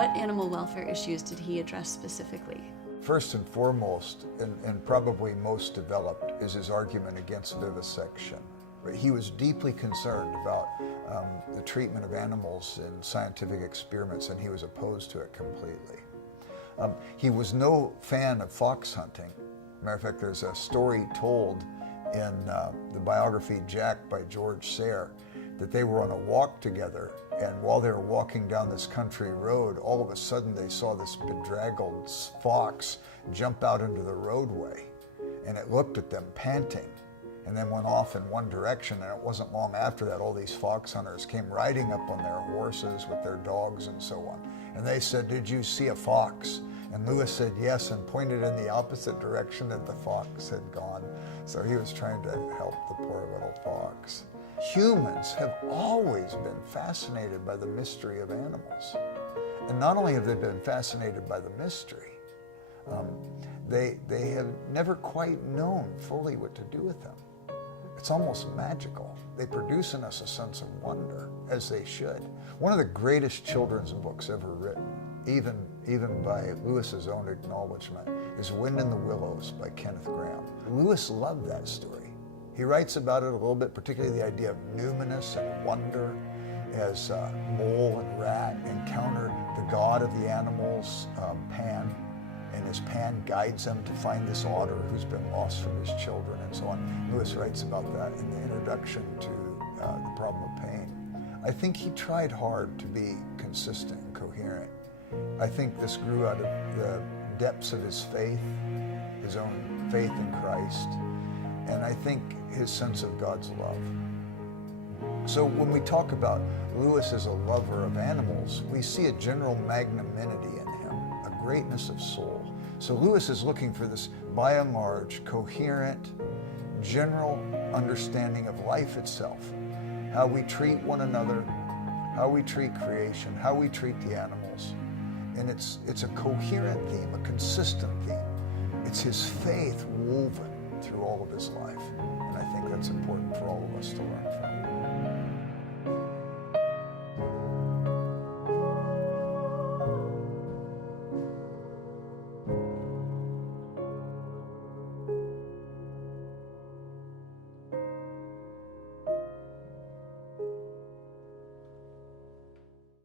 What animal welfare issues did he address specifically? First and foremost, and probably most developed, is his argument against vivisection. He was deeply concerned about the treatment of animals in scientific experiments, and he was opposed to it completely. He was no fan of fox hunting. Matter of fact, there's a story told in the biography Jack by George Sayre that they were on a walk together, and while they were walking down this country road, all of a sudden they saw this bedraggled fox jump out into the roadway, and it looked at them panting and then went off in one direction. And it wasn't long after that all these fox hunters came riding up on their horses with their dogs and so on, and they said, "Did you see a fox?" And Lewis said yes, and pointed in the opposite direction that the fox had gone. So he was trying to help the poor little fox. Humans have always been fascinated by the mystery of animals. And not only have they been fascinated by the mystery, they have never quite known fully what to do with them. It's almost magical. They produce in us a sense of wonder, as they should. One of the greatest children's books ever written, even by Lewis's own acknowledgement, is Wind in the Willows by Kenneth Grahame. Lewis loved that story. He writes about it a little bit, particularly the idea of numinous and wonder, as Mole and Rat encountered the god of the animals, Pan, and as Pan guides them to find this otter who's been lost from his children and so on. Lewis writes about that in the introduction to The Problem of Pain. I think he tried hard to be consistent and coherent. I think this grew out of the depths of his faith, his own faith in Christ, and I think his sense of God's love. So when we talk about Lewis as a lover of animals, we see a general magnanimity in him, a greatness of soul. So Lewis is looking for this, by and large, coherent, general understanding of life itself, how we treat one another, how we treat creation, how we treat the animals. And it's a coherent theme, a consistent theme. It's his faith woven through all of his life. And I think that's important for all of us to learn from.